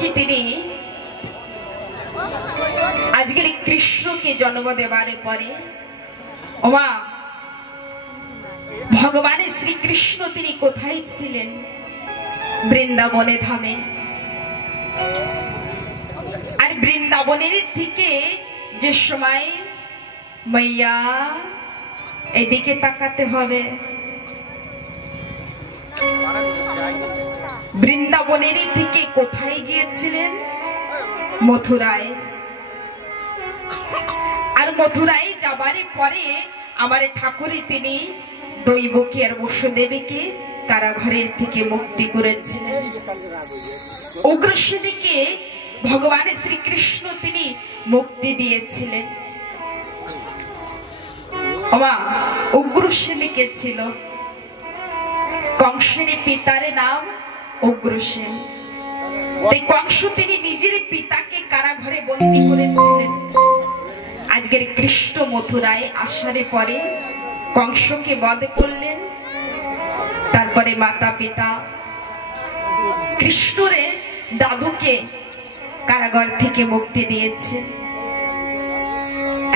কি তিনি আজকের কৃষ্ণকে জন্ম দেবার পরে ওমা ভগবান শ্রীকৃষ্ণ তিনি কোথায় ছিলেন? বৃন্দাবনে ধামে। আর বৃন্দাবনের থেকে যে সময় মাইয়া এদিকে তাকাতে হবে, বৃন্দাবনের থেকে কোথায় গিয়েছিলেন? মথুরায়। আর মথুরায় যাবার পরে আমার ঠাকুরই তিনি দৈবকী আর বসুদেবীকে কারাগারের থেকে মুক্তি করেছিলেন। উগ্রসেনীকে ভগবান শ্রীকৃষ্ণ তিনি মুক্তি দিয়েছিলেন। উগ্রসেনীকে ছিল কংসের পিতার নাম উগ্রসেন। এই কংস তিনি নিজের পিতাকে কারাগারে বন্দী করেছিলেন। আজকের কৃষ্ণ মথুরায় আসার পরে কংসকে বধ করলেন। তারপরে মাতা পিতা কৃষ্ণরে দাদুকে কারাগার থেকে মুক্তি দিয়েছে।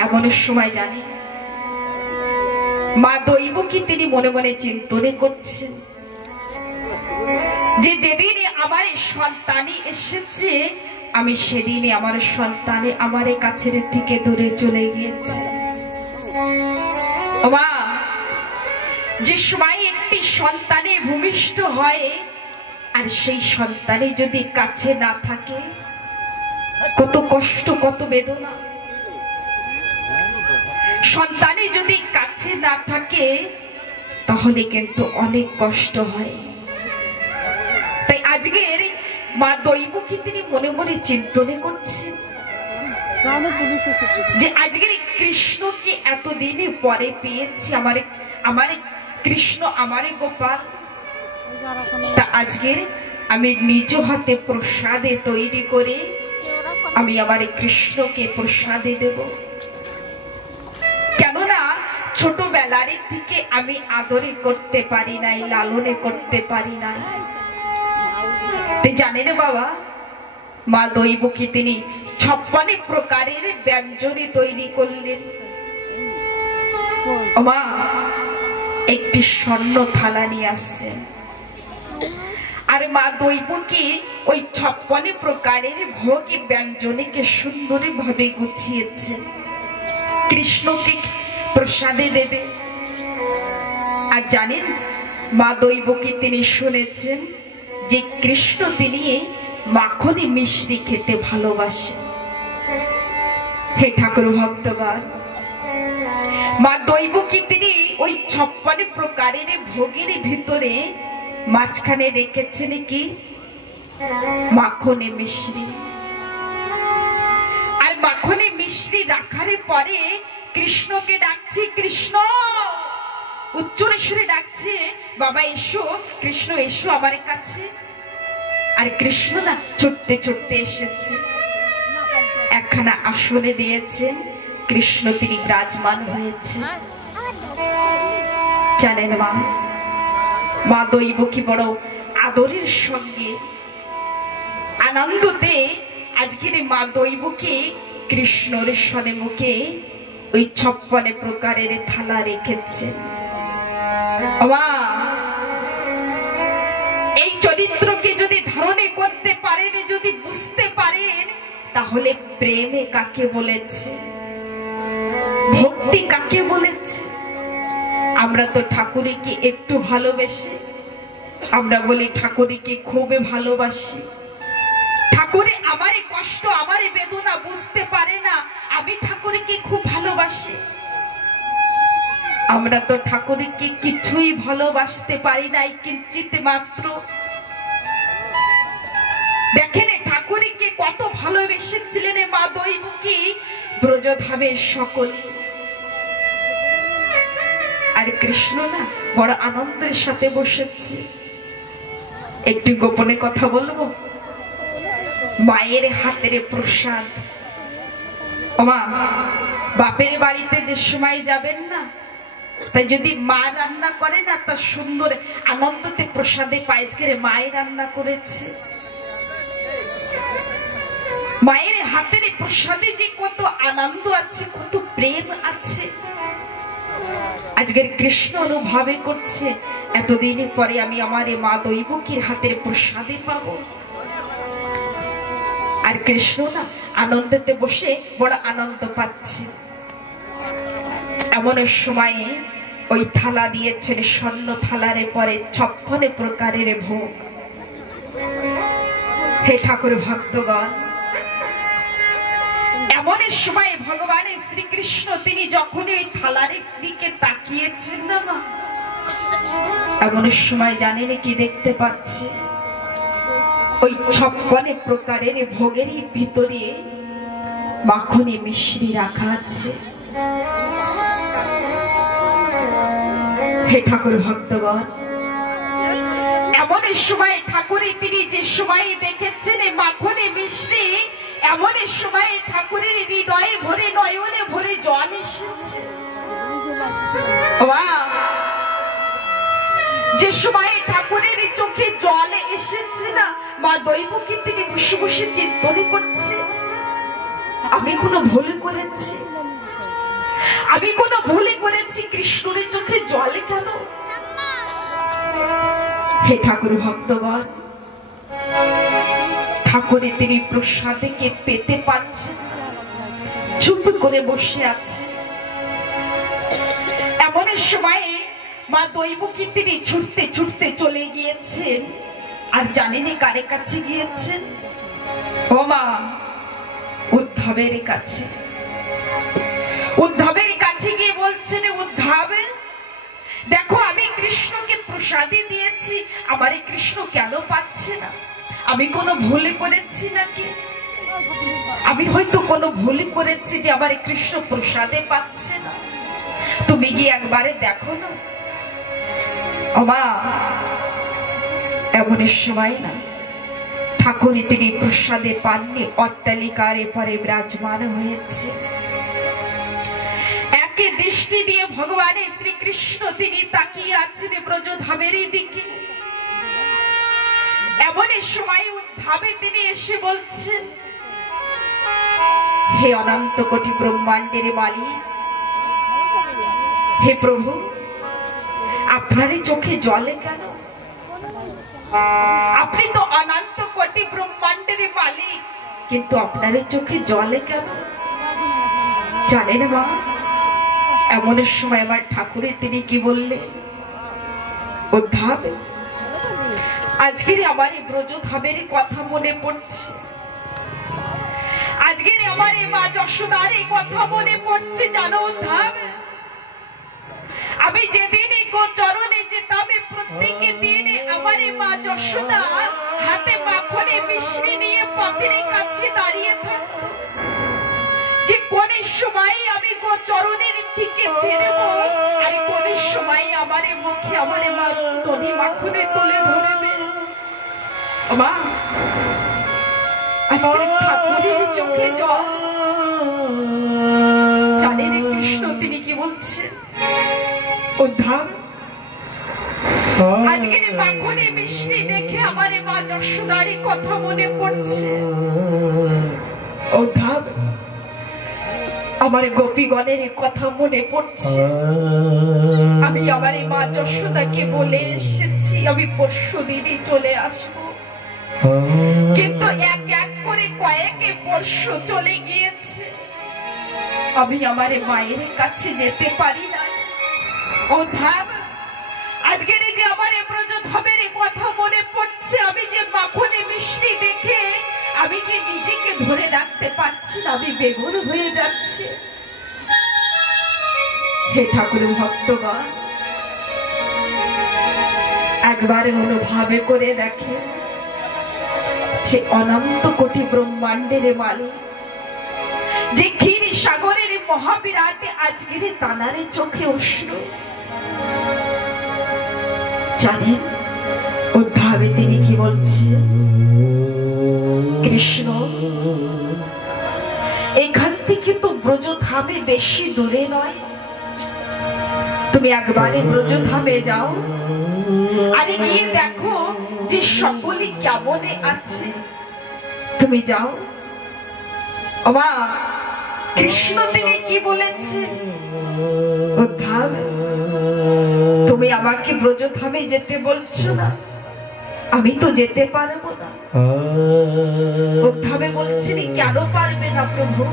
এমন সময় জানে মা দৈবকী তিনি মনে মনে চিন্তনে করছেন যে যেদিন আমার সন্তানই এসেছে আমি সেদিনই আমার সন্তানে আমার কাছের থেকে দূরে চলে গিয়েছে। মা যে সময় একটি সন্তানে ভূমিষ্ঠ হয় আর সেই সন্তানে যদি কাছে না থাকে কত কষ্ট কত বেদনা। সন্তানে যদি কাছে না থাকে তাহলে কিন্তু অনেক কষ্ট হয়। তাই আজকের মা দৈবকী তিনি মনে মনে চিন্তনে করছেন যে আজকের কৃষ্ণকে এতদিনে পরে পেয়েছি, আমার কৃষ্ণ আমারে গোপাল। তা আজকের আমি নিজ হাতে প্রসাদে তৈরি করে আমি আমার কৃষ্ণকে প্রসাদে দেব। কেননা ছোটবেলার থেকে আমি আদরে করতে পারি নাই, লালনে করতে পারি নাই। জানেন বাবা, মা দৈবকী তিনি 56 প্রকারের ব্যঞ্জনে তৈরি করলেন। মা একটি স্বর্ণ থালা নিয়ে আসছেন আর মা দৈবকী ওই 56 প্রকারের ভোগ ব্যঞ্জনকে সুন্দরী ভাবে গুছিয়েছেন, কৃষ্ণকে প্রসাদে দেবে। আর জানেন মা দৈবকী তিনি শুনেছেন যে কৃষ্ণ তিনি মাখনে মিশ্রি খেতে ভালোবাসেন। হে ঠাকুর ভক্তগণ, মা দৈবকী তিনি ওই 56 প্রকারের ভোগের ভিতরে মাঝখানে রেখেছেন কি মাখনে মিশ্রি। আর মাখনে মিশ্রি রাখার পরে কৃষ্ণকে ডাকছে, কৃষ্ণ উচ্চস্বরে ডাকছে, বাবা এসো, কৃষ্ণ এসো আমার কাছে। আর কৃষ্ণ না ছুটতে ছুটতে এসেছে, একখানা আসনে দিয়েছেন, কৃষ্ণ তিনি বিরাজমান হয়েছে। জানেন মা, মা দৈবকী বড় আদরের সঙ্গে আনন্দতে আজকের মা দৈবকী কৃষ্ণর সনে মুখে ওই 56 প্রকারের থালা রেখেছেন। এই চরিত্রকে যদি ধারণে করতে পারেন, যদি বুঝতে পারেন, তাহলে প্রেমে কাকে বলেছে, ভক্তি কাকে বলেছে। আমরা তো ঠাকুরকে একটু ভালোবেসে আমরা বলি ঠাকুরকে খুবই ভালোবাসি। ঠাকুরে আমারে কষ্ট আমারে বেদনা বুঝতে পারে না, আমি ঠাকুরকে খুব ভালোবাসি। আমরা তো ঠাকুরকে কিছুই ভালোবাসতে পারি নাই, কিঞ্চিত মাত্র। দেখেন ঠাকুরকে কত ভালোবেসেছিলেন মা দৈবকী ব্রজধামের সকলে। আর কৃষ্ণ না বড় আনন্দের সাথে বসেছে। একটি গোপনে কথা বলবো, মায়ের হাতের প্রসাদ। মা বাপের বাড়িতে যে সময় যাবেন না, তাই যদি মা রান্না করে না, তার সুন্দর আনন্দতে প্রসাদে পায়েস করে মায়ের রান্না করেছে। মায়ের হাতের প্রসাদে যে কত আনন্দ আছে, কত প্রেম আছে, আজকের কৃষ্ণ অনুভবে করছে এতদিন পরে আমি আমার মা দৈবকীর হাতের প্রসাদে পাবো। আর কৃষ্ণ না আনন্দতে বসে বড় আনন্দ পাচ্ছে। এমন সময়ে ওই থালা দিয়েছেন স্বর্ণ থালার পরে 56 প্রকারের ভোগ। হে ঠাকুর ভক্তগণ, এমন সময় ভগবান শ্রীকৃষ্ণ তিনি যখন ওই থালার দিকে তাকিয়েছেন না মা, এমন সময় জানেন কি দেখতে পাচ্ছে? ওই 56 প্রকারের ভোগের ভিতরে মাখনে মিশ্রি রাখা আছে। হে ঠাকুর ভক্তগণ, এমন সময় ঠাকুরে তিনি যে সময় দেখেছেন মাখনে মিশ্রি, এমন সময় ঠাকুরের হৃদয়ে ভরে নয়নে ভরে জল এসেছে। যে সময় ঠাকুরের চোখে জল এসেছে না, মা দৈবকী থেকে বসে বসে চিন্তনে করছে, আমি কোনো ভুল করেছি? আমি কোনো ভুল করেছি? কৃষ্ণের চোখে জল কেন? হে ঠাকুর ভক্তগণ, ঠাকুরে তিনি প্রসাদকে পেতে পারছেন, চুপ করে বসে আছে। এমন সময়ে মা দৈবকী তিনি ছুটতে ছুটতে চলে গিয়েছেন। আর জানেন কারে কাছে গিয়েছেন? ও মা, উদ্ধবের কাছে। উদ্ধবের কাছে গিয়ে বলছেন, উদ্ধব দেখো, আমি কৃষ্ণকে প্রসাদে দিয়েছি, আমার কৃষ্ণ কেন পাচ্ছে না? আমি কোনো ভুল করেছি নাকি? আমি হয়তো কোনো ভুল করেছি যে আমার কৃষ্ণ প্রসাদে পাচ্ছে না। তুমি গিয়ে একবারে দেখো না। মা, এমন সময় না ঠাকুর তিনি প্রসাদে পাননি, অট্টালিকার এপারে বিরাজমান হয়েছে। একে দৃষ্টি দিয়ে ভগবান শ্রীকৃষ্ণ তিনি তাকিয়ে আছেন ব্রজধামের দিকে। এমন সময় উদ্ধবে তিনি এসে বলছেন, হে অনন্ত কোটি ব্রহ্মাণ্ডের মালিক, হে প্রভু, আপনার চোখে জলে কেন? আপনি তো অনন্ত কোটি ব্রহ্মাণ্ডের মালিক, কিন্তু আপনার চোখে জলে কেন? জানেন মা, এমন সময় আমার ঠাকুরে তিনি কি বললেন? উদ্ধব, আজকের আমার এই ব্রজধামের কথা মনে পড়ছে, আজকের আমার এই মা যশোদার এই কথা মনে পড়ছে। জানো উদ্ধব, আমি যেদিন গোচরণে যেতাম প্রত্যেক দিন আমার মা যশোদা হাতে মাখনে মিশ্রি নিয়ে পথের কাছে দাঁড়িয়ে থাকত, যে কোন সময় আমি গোচরণের থেকে ফিরবো আর কোন সময় আমার মুখে আমার মা দধি মাখনে তুলে ধরবে। মা, আজকে ঠাকুরের চোখে জল। জানেন কৃষ্ণ তিনি কি বলছেন? উদ্ধব, আজকের মাখনে মিশ্রি দেখে আমার মা যশোদার কথা মনে পড়ছে। উদ্ধব, আমার গোপীগণের কথা মনে পড়ছে। আমি আমার মা যশোদাকে বলে এসেছি আমি পরশু দিনই চলে আসবো, কিন্তু এক এক করে কয়েক বর্ষ চলে গিয়েছে, আমি আমার মায়ের কাছে যেতে পারি না। উদ্ধব, আজকের যে আমার ব্রজধামের কথা মনে পড়ছে, আমি যে মাখনে মিশ্রি দেখে আমি যে নিজেকে ধরে রাখতে পারছি না, আমি বেঘর হয়ে যাচ্ছি। হে ঠাকুর ভক্তগণ, একবার অনুভবে করে দেখে যে অনন্ত কোটি ব্রহ্মাণ্ডের মালিক, যে ক্ষীর সাগরের মহাবিরাটে আজকের তানারে চোখে অশ্রু। জানেন উদ্ধবে তিনি কি বলছেন? কৃষ্ণ, এখান থেকে তো ব্রজধামে বেশি দূরে নয়, তুমি একবারে ব্রজধামে যাও, আর গিয়ে দেখো যে সকলে কেমন আছে। তুমি যাও, মা কৃষ্ণ তিনি কি বলেছেন, উদ্ধাম তুমি আমাকে ব্রজধামে যেতে বলছো না, আমি তো যেতে পারবো না। উদ্ধামে বলছেন কেন পারবে না প্রভু?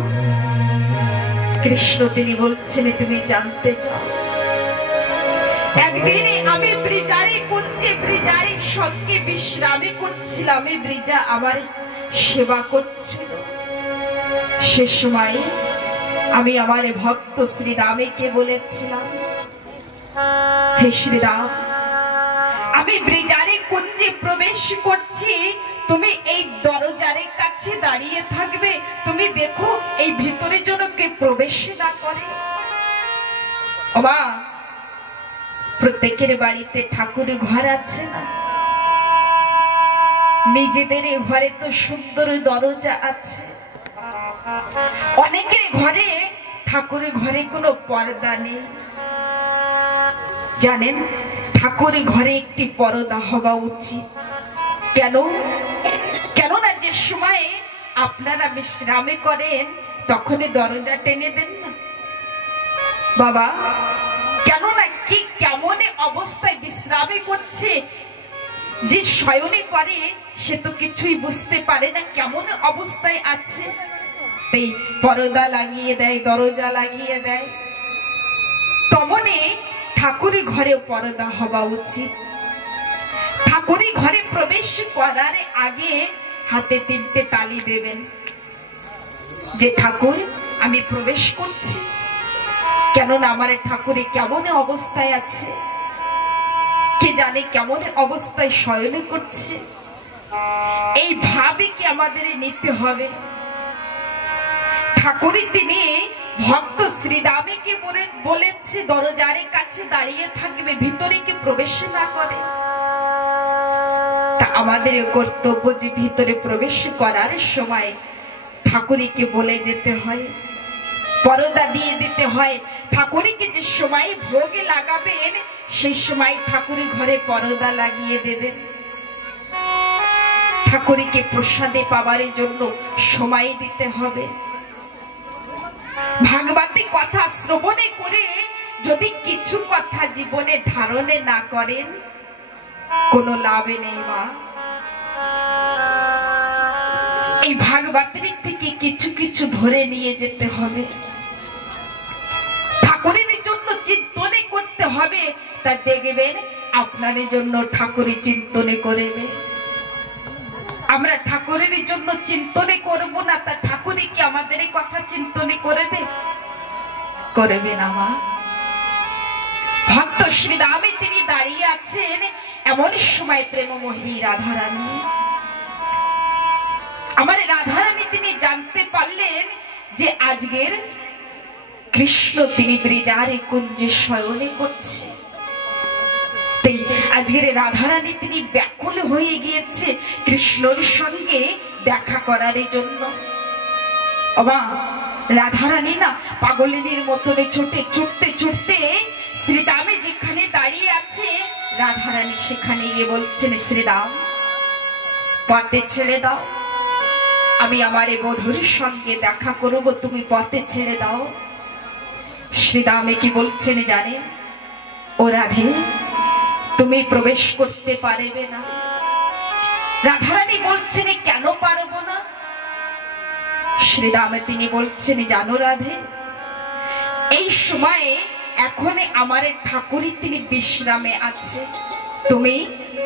কৃষ্ণ তিনি বলছেন তুমি জানতে চাও, একদিন আমি ব্রিজারে কুঞ্জে ব্রিজারের সঙ্গে বিশ্রামে করছিলাম, ব্রিজা আমার সেবা করছিল। সে সময় আমি আমার ভক্ত শ্রীরামকে বলেছিলাম, হে শ্রীরাম, আমি ব্রিজারে কুঞ্জে প্রবেশ করছি, তুমি এই দরজার কাছে দাঁড়িয়ে থাকবে, তুমি দেখো এই ভিতরে যেন কে প্রবেশ না করে। ওমা প্রত্যেকের বাড়িতে ঠাকুর ঘর আছে না? নিজেদের ঘরে তো সুন্দর দরজা আছে, অনেকের ঘরে ঠাকুরের ঘরে কোনো পর্দা নেই। জানেন ঠাকুরের ঘরে একটি পর্দা হওয়া উচিত। কেন? কেননা যে সময়ে আপনারা বিশ্রামে করেন তখনই দরজা টেনে দেন না বাবা, কেননা কি কেমন অবস্থায় বিশ্রামে করছে, যে শয়নে করে সে তো কিছুই বুঝতে পারে না কেমন অবস্থায় আছে, তাই পর্দা লাগিয়ে দেয়, দরজা লাগিয়ে দেয়। তেমনি ঠাকুরের ঘরে পর্দা হওয়া উচিত। ঠাকুরের ঘরে প্রবেশ করার আগে হাতে 3টে তালি দেবেন, যে ঠাকুর আমি প্রবেশ করছি। কেননা আমার ঠাকুরে কেমন অবস্থায় আছে, কে জানে কেমন অবস্থায় শয়ন করছে, এই ভাবে কি আমাদের নিতে হবে। ঠাকুরই তিনি ভক্ত শ্রীরামকে বলেছে দরজার কাছে দাঁড়িয়ে থাকবে, ভিতরে কি প্রবেশ না করে। তা আমাদের কর্তব্য যে ভিতরে প্রবেশ করার সময় ঠাকুরকে বলে যেতে হয়, পর্দা দিয়ে দিতে হয়। ঠাকুরকে যে সময় ভোগে লাগাবেন সেই সময় ঠাকুরের ঘরে পর্দা লাগিয়ে দেবেন। ঠাকুরকে প্রসাদে পাওয়ার জন্য সময় দিতে হবে। ভাগবতী কথা শ্রবণে করে যদি কিছু কথা জীবনে ধারণে না করেন কোনো লাভে নেই মা। এই ভাগবতীর থেকে কিছু কিছু ধরে নিয়ে যেতে হবে, ঠাকুরের জন্য চিন্তনে করতে হবে, তা দেখবেন আপনার জন্য ঠাকুরের চিন্তনে করবে। আমরা ঠাকুরের জন্য চিন্তনে করব না, তা ঠাকুরই কি আমাদের কথা চিন্তনে করবে? করবে না মা। ভক্ত শ্রীরামে তিনি দাঁড়িয়ে আছেন, এমন সময় প্রেমমোহী রাধারানী, আমার রাধারানী তিনি জানতে পারলেন যে আজকের কৃষ্ণ তিনি ব্রিজারে কুঞ্জে শয়নে করছে। তাই আজকের রাধারানী তিনি ব্যাকুল হয়ে গিয়েছে কৃষ্ণর সঙ্গে দেখা করার জন্য। ওমা রাধারানী না পাগলিনীর মতনে ছুটে ছুটতে ছুটতে শ্রীরামে যেখানে দাঁড়িয়ে আছে রাধারানী সেখানে গিয়ে বলছেন, শ্রীরাম পথে ছেড়ে দাও, আমি আমার এই বধূর সঙ্গে দেখা করব, তুমি পথে ছেড়ে দাও। শ্রীরামে কি বলছেন জানেন? ও রাধে তুমি প্রবেশ করতে পারবে না। রাধারানী বলছেন কেন পারবো না? শ্রীরামে তিনি বলছেন জানো রাধে, এই সময়ে এখন আমার ঠাকুরই তিনি বিশ্রামে আছে, তুমি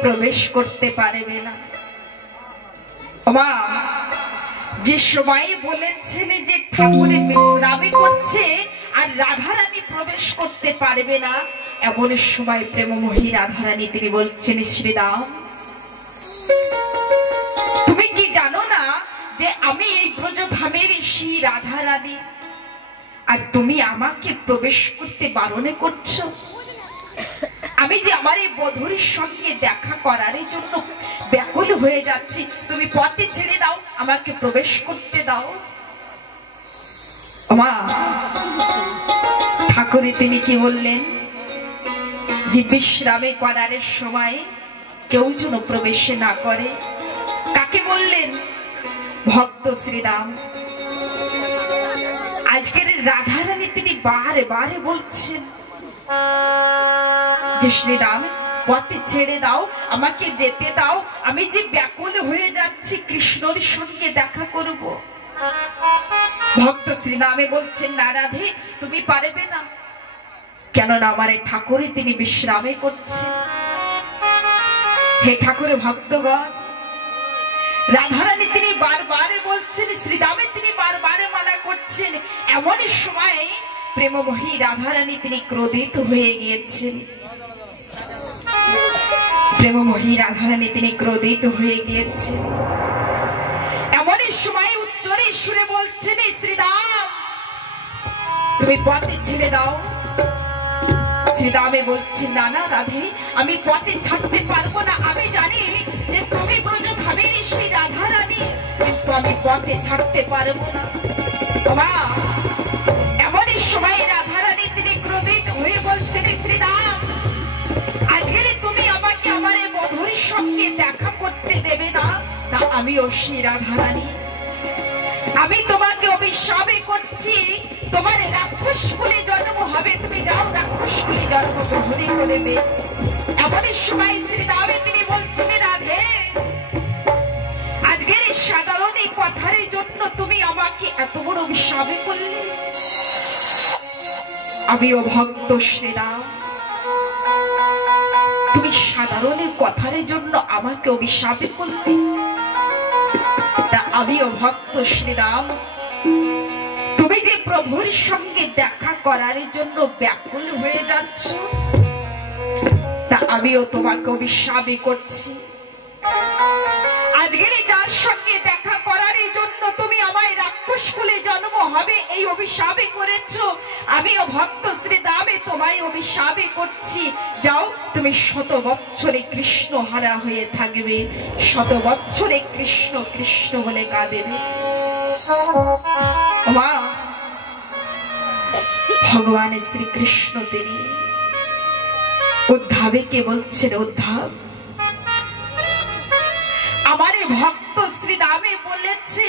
প্রবেশ করতে পারবে না। মা যে সময় বলেছেন যে ঠাকুরের বিশ্রামে করছে আর রাধারানী প্রবেশ করতে পারবে না, এমন সময় প্রেমমোহী রাধারানী তিনি বলছেন, শ্রীরাম তুমি কি জানো না যে আমি এই ব্রজধামের সেই রাধারানী, আর তুমি আমাকে প্রবেশ করতে বারণ করছো? আমি যে আমার এই বধূর সঙ্গে দেখা করার জন্য ব্যাকুল হয়ে যাচ্ছি, তুমি পথে ছেড়ে দাও, আমাকে প্রবেশ করতে দাও। মা ঠাকুরে তিনি কি বললেন যে বিশ্রামে করার সময় কেউ যেন প্রবেশ না করে। কাকে বললেন? ভক্ত শ্রীরাম। আজকের রাধা রানী তিনি বারে বারে বলছেন যে শ্রীরাম পথে ছেড়ে দাও, আমাকে যেতে দাও, আমি যে ব্যাকুল হয়ে যাচ্ছি কৃষ্ণর সঙ্গে দেখা করব। ভক্ত শ্রীরামে বলছেন না রাধে তুমি পারবে না, কেননা আমার ঠাকুরে তিনি বিশ্রামে করছেন। হে ঠাকুর ভক্তগণ, রাধারানী তিনি বারবারে বলছেন, শ্রীরামে তিনি বারবারে মানা করছেন। এমন সময় প্রেমময়ী রাধারানী তিনি ক্রোধিত হয়ে গিয়েছেন। প্রেমময়ী রাধারানী তিনি ক্রোধিত হয়ে গিয়েছেন। এমন সময় উচ্চরে সুরে বলছেন, শ্রীরাম তুমি পথে ছেড়ে দাও। শ্রীরামে বলছেন না না রাধে, আমি পথে ছাড়তে পারবো না। আমি জানি যে তুমি ব্রজধামের সেই রাধা রানী, কিন্তু আমি পথে ছাড়তে পারবো না। এমন সময় রাধা রানী তিনি ক্রোধিত হয়ে বলছেন, শ্রীরাম আজকে তুমি আমাকে আমার মধুর সঙ্গে দেখা করতে দেবে না, তা আমিও সেই রাধা রানী, আমি তোমাকে অভিশাপে করছি, তোমার রাক্ষস কুলে জন্ম হবে, তুমি যাও রাক্ষস কুলে জন্ম গ্রহণ করবে। এমন সময় শ্রীরামে তিনি বলছেন, রাধে আজকের এই সাধারণ এই কথার জন্য তুমি আমাকে এত বড় অভিশাপে করলে। আমিও ভক্ত শ্রীরাম, তুমি সাধারণ এই কথার জন্য আমাকে অভিশাপে করলে। তা আমিও ভক্ত শ্রীরাম, তুমি যে প্রভুর সঙ্গে দেখা করার জন্য ব্যাকুল হয়ে যাচ্ছ, তা আমিও তোমাকে অভিশাপে করছি। আজকের যার সঙ্গে দেখা করার জন্য তুমি আমায় রাক্ষস কুলে জন্ম হবে এই অভিশাপে করেছো, আমিও ভক্ত শ্রীরামে তোমায় অভিশাপে করছি। যাও তুমি শত বৎসরে কৃষ্ণ হারা হয়ে থাকবে, শত বৎসরে কৃষ্ণ কৃষ্ণ বলে কাঁদেবে। মা ভগবান শ্রীকৃষ্ণ তিনি উদ্ধবে কে বলছেন, উদ্ধব আমার ভক্ত শ্রীরামে বলেছে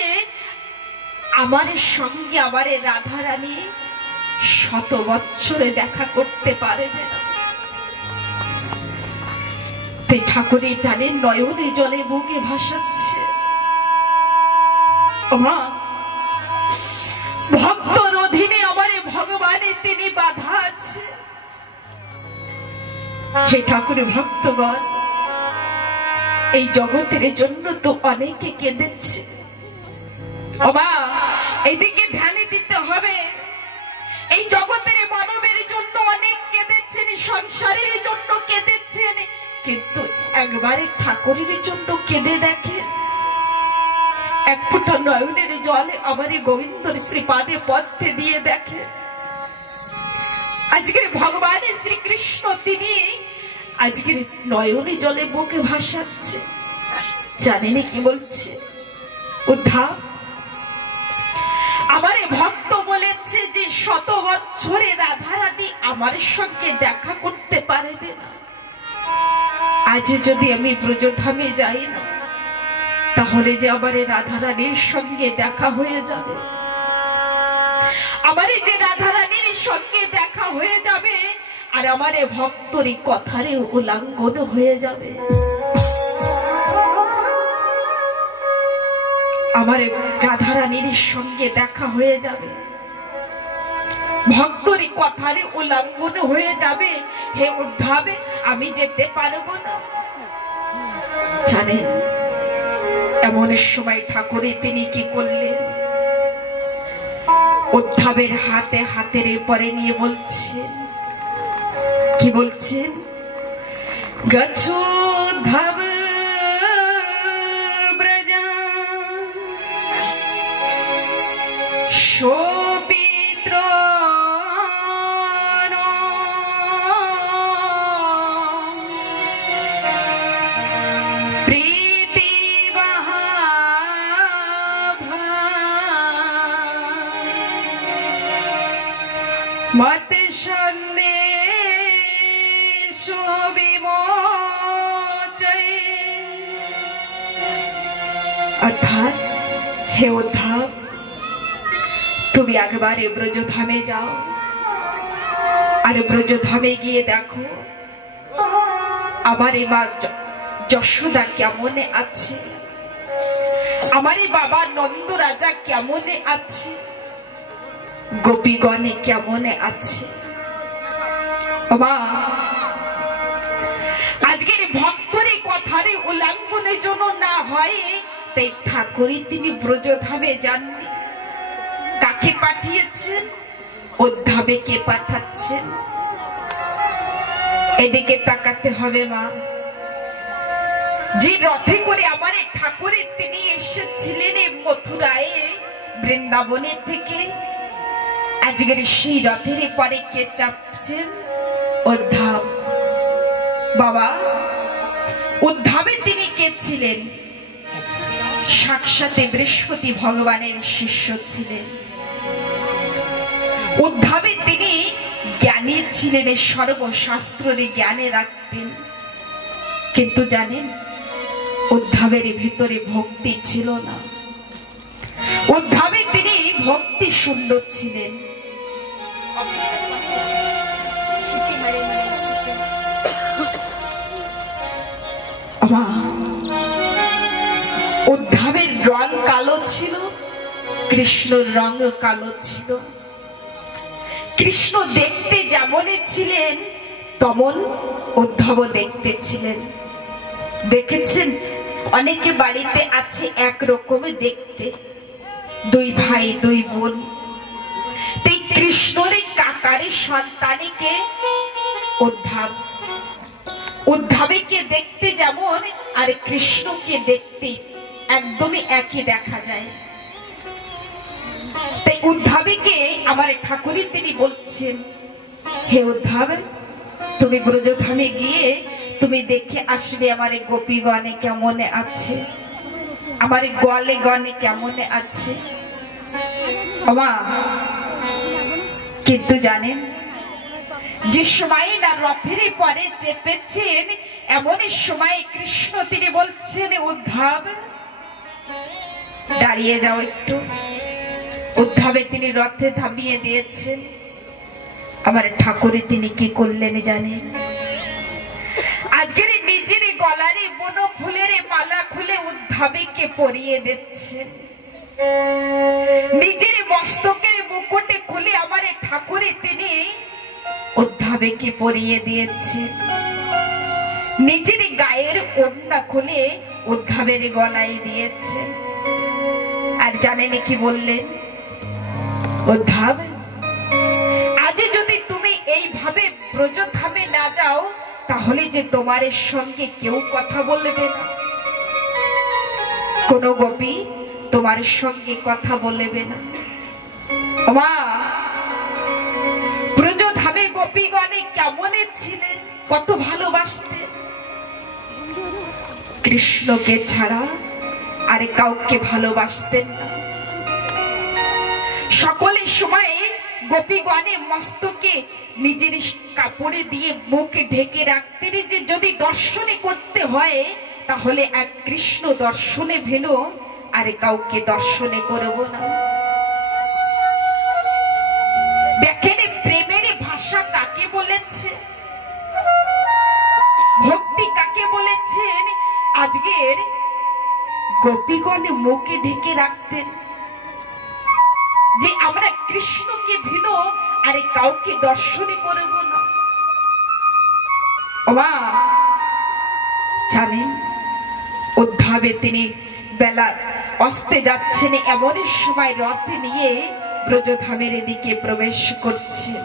আমার সঙ্গে আমার রাধা রানী শত বৎসরে দেখা করতে পারবে না। তাই ঠাকুরে জানেন নয়নে জলে বুকে ভাসাচ্ছে। ভক্তর অধীনে আমার ভগবানে তিনি বাধা আছে। হে ঠাকুর ভক্তগণ, এই জগতের জন্য তো অনেকে কেঁদেছে। এইদিকে ধ্যানে দিতে হবে, এই জগতের মানবের জন্য অনেক কেঁদেছেন, সংসারের জন্য কেঁদেছেন, কিন্তু একবারে ঠাকুরের জন্য কেঁদে দেখেন। এক ফুটা নয়নের জলে আমার গোবিন্দর শ্রীপাদে পথে দিয়ে দেখে। আজকে ভগবান শ্রীকৃষ্ণ তিনি আজকের নয়নে জলে বুকে ভাসাচ্ছে। জানেন কি বলছে, উদ্ধব আমার ভক্ত বলেছে যে শত বৎসরে রাধা রানী আমার সঙ্গে দেখা করতে পারবে না। আজ যদি আমি ব্রজধামে যাই না, তাহলে যে আমার রাধা রানীর সঙ্গে দেখা হয়ে যাবে। আমার যে রাধা রানীর সঙ্গে দেখা হয়ে যাবে, আর আমার ভক্তরই কথারে উল্লঙ্ঘন হয়ে যাবে। আমার রাধা রানীর সঙ্গে দেখা হয়ে যাবে, ভক্তরই কথারে উল্লঙ্ঘন হয়ে যাবে। হে উদ্ধবে আমি যেতে পারবো না। জানেন এমন সময় ঠাকুরে তিনি কি করলেন, উদ্ধবের হাতে হাতের পরে নিয়ে বলছেন, কি বলছেন, গচ্ছো উদ্ধব ব্রজ শোপিত্র প্রীতি মত সন্দেশ বিমোচয়। অর্থাৎ হে উদ্ধব তুমি একবারে ব্রজধামে যাও, আর ব্রজধামে গিয়ে দেখো আমার মা যশোদা কেমনে আছে, আমার বাবা নন্দ রাজা কেমনে আছে, গোপীগণে কেমনে আছে। মা আজকের ভক্তরে কথারে উল্লঙ্ঘনের জন্য না হয়, তাই ঠাকুরই তিনি ব্রজধামে যাননি। কাকে পাঠিয়েছেন? উদ্ধবে কে পাঠাচ্ছেন? এদিকে তাকাতে হবে মা। যে রথে করে আমার ঠাকুরের তিনি এসেছিলেন মথুরায় বৃন্দাবনে থেকে, আজকের সেই রথের পরে কে চাপছেন? উদ্ধব। বাবা উদ্ধবে তিনি কে ছিলেন? সাক্ষাৎ বৃহস্পতি ভগবানের শিষ্য ছিলেন। উদ্ধবে তিনি জ্ঞানী ছিলেন, সর্বশাস্ত্রের জ্ঞানে রাখতেন, কিন্তু জানেন উদ্ধবের ভিতরে ভক্তি ছিল না। উদ্ধবে তিনি ভক্তি শূন্য ছিলেন। উদ্ধবের রং কালো ছিল, কৃষ্ণর রং কালো ছিল। কৃষ্ণ দেখতে যেমন ছিলেন তেমন উদ্ধব দেখতে ছিলেন। দেখেছেন অনেকে বাড়িতে আছে একরকমের দেখতে, দুই ভাই দুই বোন। তাই কৃষ্ণের কাকারের সন্তানকে উদ্ধব, উদ্ধবকে দেখতে যেমন আর কৃষ্ণকে দেখতে একদমই একই দেখা যায়। তাই উদ্ধবকে আমার ঠাকুরই তিনি বলছেন, হে উদ্ধব, তুমি ব্রজধামে গিয়ে তুমি দেখে আসবে আমার গোপীগণে কেমনে আছে, আমার গোয়ালে গণে কেমনে আছে। কিন্তু জানেন যে সময় না রথের পরে চেপেছেন, এমন সময় কৃষ্ণ তিনি বলছেন, উদ্ধব দাঁড়িয়ে যাও একটু। উদ্ধবে তিনি রথে থামিয়ে দিয়েছেন। আমার ঠাকুরে তিনি কি করলেন জানেন? আজকের নিজের গলারে বন ফুলের মালা খুলে উদ্ধবকে পরিয়ে দিচ্ছেন। নিজের মস্তকের মুকুটে খুলে আমার ঠাকুরে তিনি উদ্ধবকে পরিয়ে দিয়েছেন। নিজের গায়ের ওড়না খুলে উদ্ধবের গলায় দিয়েছেন। আর জানেন কি বললেন? উদ্ধব, আজ যদি তুমি এইভাবে ব্রজধামে না যাও, তাহলে যে তোমার সঙ্গে কেউ কথা বলবে না, কোন গোপী তোমার সঙ্গে কথা বলবে না। মা ব্রজধামে গোপীগণে কেমন ছিলেন, কত ভালোবাসতেন। কৃষ্ণকে ছাড়া আর কাউকে ভালোবাসতেন না। সকলের সময় গোপীগণে মস্তকে নিজের কাপড়ে দিয়ে মুখে ঢেকে রাখতেন, যে যদি দর্শনে করতে হয় তাহলে এক কৃষ্ণ দর্শনে ভেলো, আর কাউকে দর্শনে করব না। দেখেন প্রেমের ভাষা কাকে বলেছে, ভক্তি কাকে বলেছেন। আজকের গোপীগণে মুখে ঢেকে রাখতেন যে আমরা কৃষ্ণকে ভিনো, আরে কাউকে দর্শনে করব না। মা জানেন উদ্ধবে তিনি বেলা অস্তে যাচ্ছেন, এমন সময় রথে নিয়ে ব্রজধামের দিকে প্রবেশ করছেন।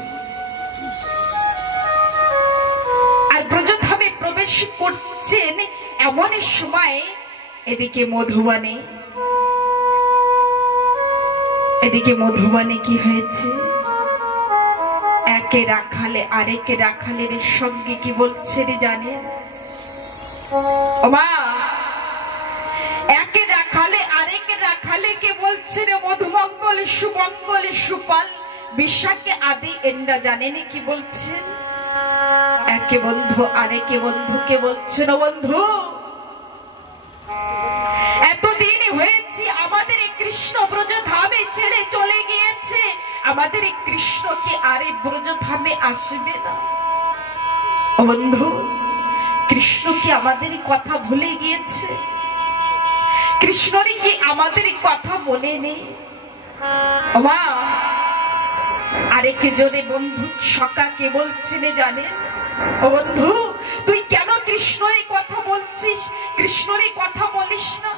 আর ব্রজধামে প্রবেশ করছেন এমন সময় এদিকে মধুবনে, এদিকে মধুবনে কি হয়েছে? একে রাখালে আরেক রাখালের সঙ্গে কি বলছেন জানেন? মা একে রাখালে আরেক রাখালে কে বলছেন, মধুমঙ্গল সুমঙ্গল সুপাল বিশ্বাকে আদি এন্ডা জানেন কি বলছেন? একে বন্ধু আরেকে বন্ধুকে বলছেন, বন্ধু এতদিন হয়েছে আমাদের কৃষ্ণ ব্রজধামে ছেড়ে চলে গিয়েছে, আমাদের এই কৃষ্ণকে আর এই ব্রজধামে আসবে না। বন্ধু, কৃষ্ণ কি আমাদের কথা ভুলে গিয়েছে? কৃষ্ণের কি আমাদের কথা মনে নেই? মা আরেকজনে বন্ধু সখাকে বলছেন, জানেন ও বন্ধু, তুই কেন কৃষ্ণের কথা বলছিস? কৃষ্ণের কথা বলিস না।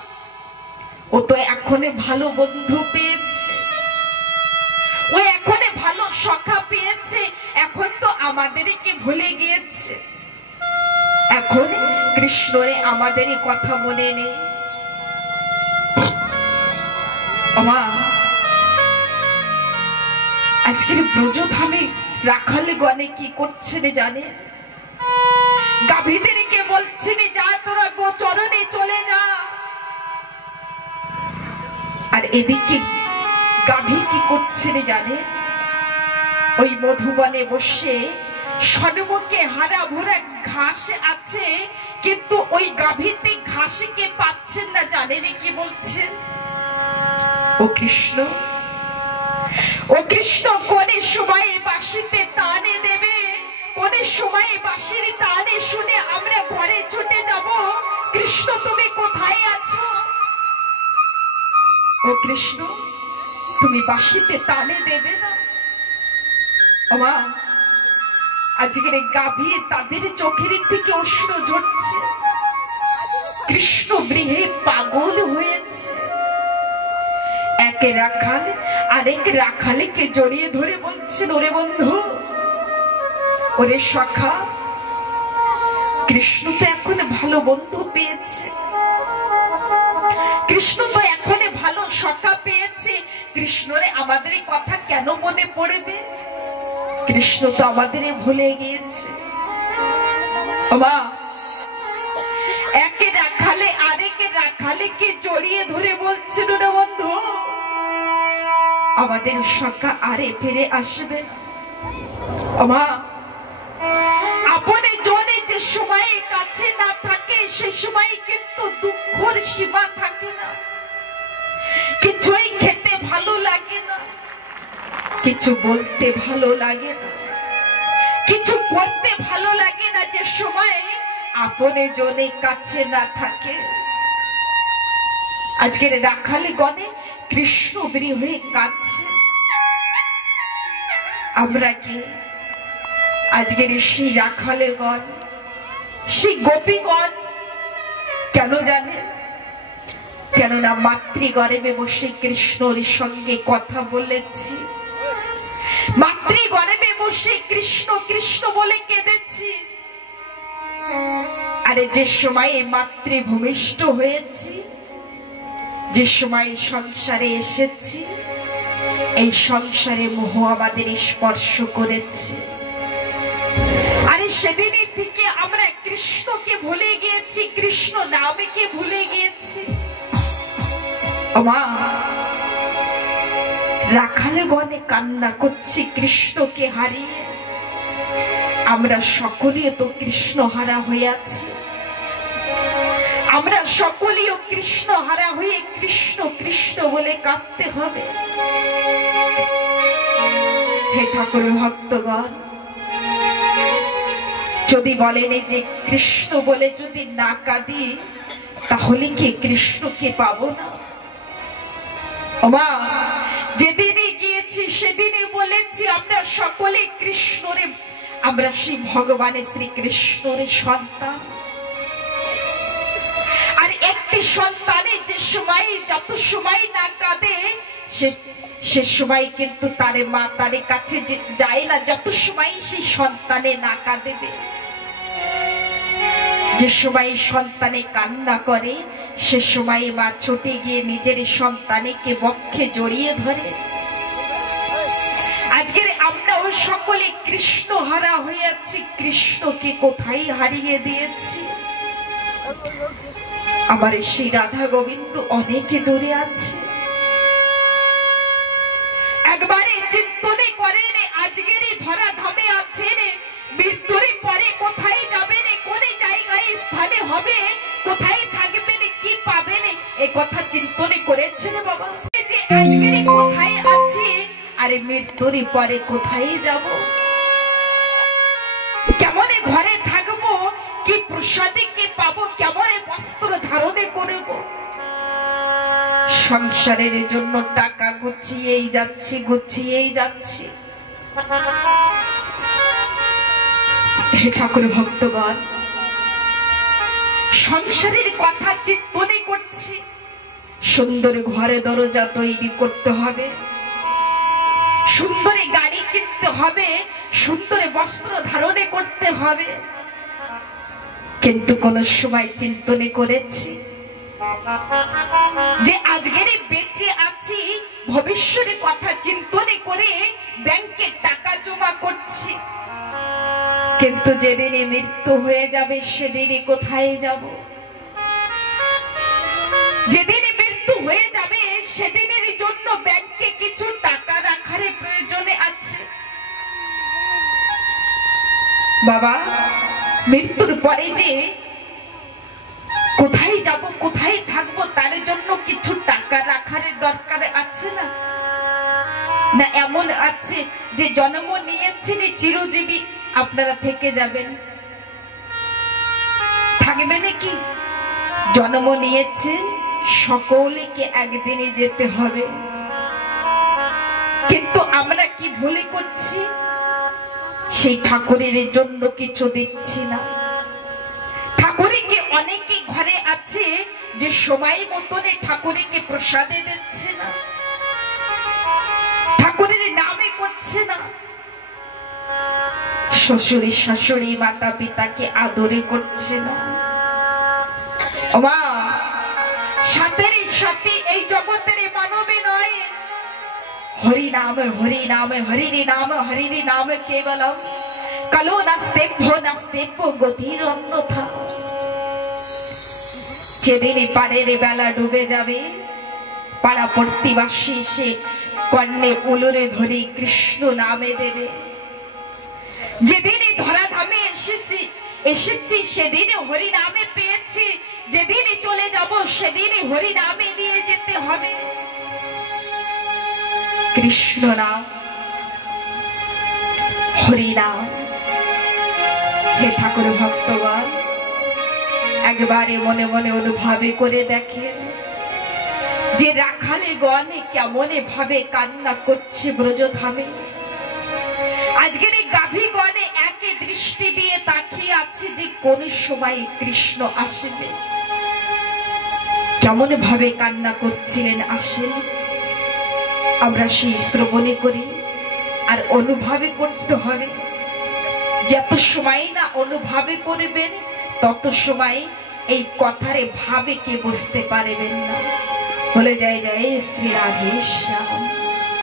ও তো এখনে ভালো বন্ধু পেয়েছে, ও এখনে ভালো সখা পেয়েছে, এখন তো আমাদেরকে ভুলে গিয়েছে। এখন কৃষ্ণরে আমাদের কথা মনে নেই। মা আজকের ব্রজধামে রাখাল গণে কি করছেন জানেন? গাভীদেরকে বলছেন, যা তোরা গোচরণে চলে যা। আর এদিকে গাভী কি করছেন জানেন? ওই মধুবনে বসে সন্মুখে হারা ভরা ঘাস আছে, কিন্তু ওই গাভীতে ঘাসকে পাচ্ছেন না। জানেন কি বলছেন? ও কৃষ্ণ, ও কৃষ্ণ, কোনে সময় বাঁশিতে তানে দেবে, কোনে সময় বাঁশির তানে শুনে আমরা ঘরে ছুটে যাব। কৃষ্ণ তুমি কোথায় আছো? ও কৃষ্ণ, তুমি বাঁশিতে তানে দেবে না? মা আজকের গাভী তাদের চোখের থেকে অশ্রু ঝরছে। কৃষ্ণ গৃহে পাগল হয়েছে। এক রাখাল আরেক রাখালকে জড়িয়ে ধরে বলছেন, ওরে বন্ধু, ওরে সখা, কৃষ্ণ তো এখন ভালো বন্ধু পেয়েছে, কৃষ্ণ তো এখন ভালো সখা পেয়েছে। কৃষ্ণরে আমাদের কথা কেন মনে পড়বে? কৃষ্ণ তো আমাদের ভুলে গিয়েছে। মা এক রাখালে আরেক রাখালকে জড়িয়ে ধরে বলছেন, ওরে বন্ধু, আমাদের সখা আরে ফিরে আসবে না। মা আপনে জনে যে সময় কাছে না থাকে, সে সময় কিন্তু দুঃখের সীমা থাকে না। কিছুই খেতে ভালো লাগে না, কিছু বলতে ভালো লাগে না, কিছু করতে ভালো লাগে না, যে সময় আপনে জনে কাছে না থাকে। আজকের রাখালে গণে কৃষ্ণ বেরিয়ে হয়ে কাঁদছে। আমরা কি আজকের সেই রাখালে গণ, সেই গোপীগণ কেন জানেন? কেননা মাতৃগর্ভে বসে কৃষ্ণর সঙ্গে কথা বলেছি, মাতৃগর্ভে বসে কৃষ্ণ কৃষ্ণ বলে কেঁদেছি। আরে যে সময়ে মাতৃভূমিষ্ঠ হয়েছি, যে সময় সংসারে এসেছি, এই সংসারে মোহ আমাদের স্পর্শ করেছে। আরে সেদিনই থেকে আমরা কৃষ্ণকে ভুলে গিয়েছি, কৃষ্ণ নামকে ভুলে গিয়েছি। মা রাখালে গণে কান্না করছি কৃষ্ণকে হারিয়ে। আমরা সকলেই তো কৃষ্ণ হারা হয়ে আছি, আমরা সকলেই কৃষ্ণ হারা হয়ে কৃষ্ণ কৃষ্ণ বলে কাঁদতে হবে। হে ঠাকুর ভক্তগণ, যদি বলেন যে কৃষ্ণ বলে যদি না কাঁদি, তাহলে কি কৃষ্ণকে পাবো না? মা যেদিনই গিয়েছি সেদিনই বলেছি, আমরা সকলে কৃষ্ণরে, আমরা সেই ভগবানের শ্রীকৃষ্ণের সন্তান। আর একটি সন্তানের যে সময় যত সময় না কাঁদে, সে সময় কিন্তু তারে মা তারে কাছে যায় না, যত সময় সেই সন্তানে না কাঁদেবে। যে সময় সন্তানে কান্না করে, সে সময় মা ছুটে গিয়ে নিজের সন্তানকে বক্ষে জড়িয়ে ধরে। আজকের আমরাও সকলে কৃষ্ণ হারা হয়ে আছি, কৃষ্ণকে কোথায় হারিয়ে দিয়েছি। আমার সেই রাধা গোবিন্দ অনেকে দূরে আছে। একবারে চিন্তনে করেন, আজকের ধরা ধামে আছেন, মৃত্যুর পরে কোথায় যাবেন, কোন জায়গায় স্থানে হবে, কোথায় থাকবেন, কি পাবেন, এ কথা চিন্তনে করেছেন বাবা? যে আজকের কোথায় আছি, আরে মৃত্যুর পরে কোথায় যাব, কেমনে ঘরে থাকবো, কি প্রসাদে কি পাবো, কেমনে বস্ত্র ধারণে করব। সংসারের জন্য টাকা গুছিয়েই যাচ্ছি, গুছিয়েই যাচ্ছি। হে ঠাকুর ভক্তগণ, সংসারের কথা চিন্তনে করছি। সুন্দর ঘরে দরজা তৈরি করতে হবে, সুন্দর গাড়ি কিনতে হবে, সুন্দর বস্ত্র ধারণে করতে হবে, কিন্তু কোন সময় চিন্তনে করেছি যে আজকের বেঁচে আছি, ভবিষ্যতের কথা চিন্তনে করে ব্যাংকে টাকা জমা করছি, কিন্তু যেদিনে মৃত্যু হয়ে যাবে সেদিনে কোথায় যাব। যেদিনে মৃত্যু হয়ে যাবে সেদিনের জন্য ব্যাংকে কিছু টাকা রাখার প্রয়োজনে আছে। বাবা, মৃত্যুর পরে যে কোথায় যাব, কোথায় থাকবো, তার জন্য কিছু টাকা রাখার দরকার আছে না? না এমন আছে যে জন্ম নিয়েছেন চিরজীবী আপনারা থেকে যাবেন, থাকবে নাকি? জন্ম নিয়েছেন সকলকে একদিনে যেতে হবে, কিন্তু আমরা কি ভুলে করছি, সেই ঠাকুরের জন্য কিছু দিচ্ছি না। ঠাকুরকে অনেকে ঘরে আছে যে সময় মতনে ঠাকুরকে প্রসাদে দিচ্ছে না, ঠাকুরের নামে করছে না, শ্বশুর শাশুড়ি মাতা পিতাকে আদরে করছে না। মা, সাথের সাথে এই জগতের মানবে নয়, হরি নাম হরি নাম হরিরি নাম হরিরি নাম কেবলম কালো নাস্তেভ্য গতির অন্যথা। যেদিন পারের বেলা ডুবে যাবে, পাড়া প্রতিবাসী সে কর্ণে উলুরে ধরে কৃষ্ণ নামে দেবে। যেদিন ধরাধামে এসেছি সেদিনে হরি নামে পেয়েছি, যেদিন চলে যাব সেদিনে হরি নামে নিয়ে যেতে হবে। কৃষ্ণ নাম, হরি নাম। হে ঠাকুর ভক্তগণ, একবারে মনে মনে অনুভবে করে দেখেন যে রাখালে গণে কেমনে ভাবে কান্না করছে ব্রজধামে। আজকের এই গাভী গণে একে দৃষ্টি দিয়ে তাকিয়ে আছে যে কোন সময় কৃষ্ণ আসবে। কেমন ভাবে কান্না করছিলেন আসেন, আমরা সেই শ্রবণে করি আর অনুভবে করতে হবে। যত সময় না অনুভবে করবেন তত সময় এই কথারে ভাবে কে বুঝতে পারবেন না। বলে যায় জয় শ্রী রাধেশ্যাম।